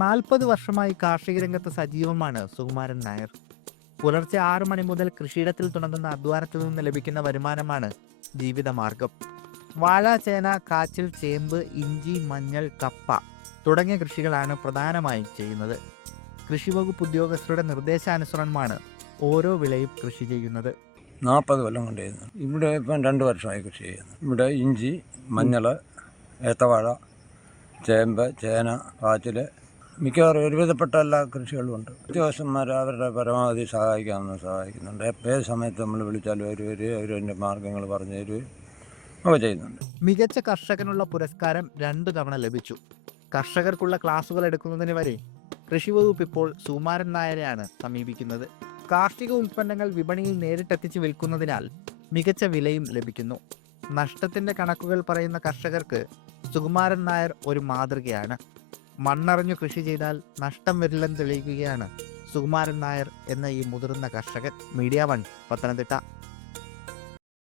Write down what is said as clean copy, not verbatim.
40 വർഷമായി കാർഷിക രംഗത്ത് സജീവമാണ് സുകുമാരൻ നായർ. പുലർച്ചെ 6 മണി മുതൽ കൃഷിയിടത്തിൽ തുടങ്ങുന്ന അധ്വാനത്തിൽ നിന്ന് ലഭിക്കുന്ന വരുമാനമാണ് ജീവിതമാർഗം. വാഴ, ചേന, കാച്ചിൽ, ചേമ്പ്, ഇഞ്ചി, മഞ്ഞൾ, കപ്പ തുടങ്ങിയ കൃഷികളാണ് പ്രധാനമായും ചെയ്യുന്നത്. കൃഷിവകുപ്പ് ഉദ്യോഗസ്ഥരുടെ നിർദ്ദേശാനുസരണമാണ് ഓരോ വിളയും കൃഷി ചെയ്യുന്നത്. 40 കൊല്ലം കൊണ്ട് ചെയ്യുന്നു. ഇവിടെ ഇപ്പം 2 വർഷമായി കൃഷി ചെയ്യുന്നു. ഇവിടെ ഇഞ്ചി, മഞ്ഞൾ, ഏത്തവാഴ, ചേമ്പ്, ചേന, കാച്ചിൽ, മിക്കവാറും ഒരുവിധപ്പെട്ട എല്ലാ കൃഷികളും ഉണ്ട്. ഉദ്യോഗസ്ഥന്മാർ അവരുടെ പരമാവധി സഹായിക്കുന്നുണ്ട്. ഏത് സമയത്ത് നമ്മൾ വിളിച്ചാലും അവരതിൻ്റെ മാർഗ്ഗങ്ങൾ പറഞ്ഞു തരുകയും ഒക്കെ ചെയ്യുന്നുണ്ട്. മികച്ച കർഷകനുള്ള പുരസ്കാരം 2 തവണ ലഭിച്ചു. കർഷകർക്കുള്ള ക്ലാസുകൾ എടുക്കുന്നതിന് വരെ കൃഷിവകുപ്പ് ഇപ്പോൾ സുകുമാരൻ നായരെയാണ് സമീപിക്കുന്നത്. കാർഷിക ഉൽപ്പന്നങ്ങൾ വിപണിയിൽ നേരിട്ടെത്തിച്ച് വിൽക്കുന്നതിനാൽ മികച്ച വിലയും ലഭിക്കുന്നു. നഷ്ടത്തിന്റെ കണക്കുകൾ പറയുന്ന കർഷകർക്ക് സുകുമാരൻ നായർ ഒരു മാതൃകയാണ്. മണ്ണറിഞ്ഞു കൃഷി ചെയ്താൽ നഷ്ടം വരില്ലെന്ന് തെളിയിക്കുകയാണ് സുകുമാരൻ നായർ എന്ന ഈ മുതിർന്ന കർഷകൻ. മീഡിയ 1 പത്തനംതിട്ട.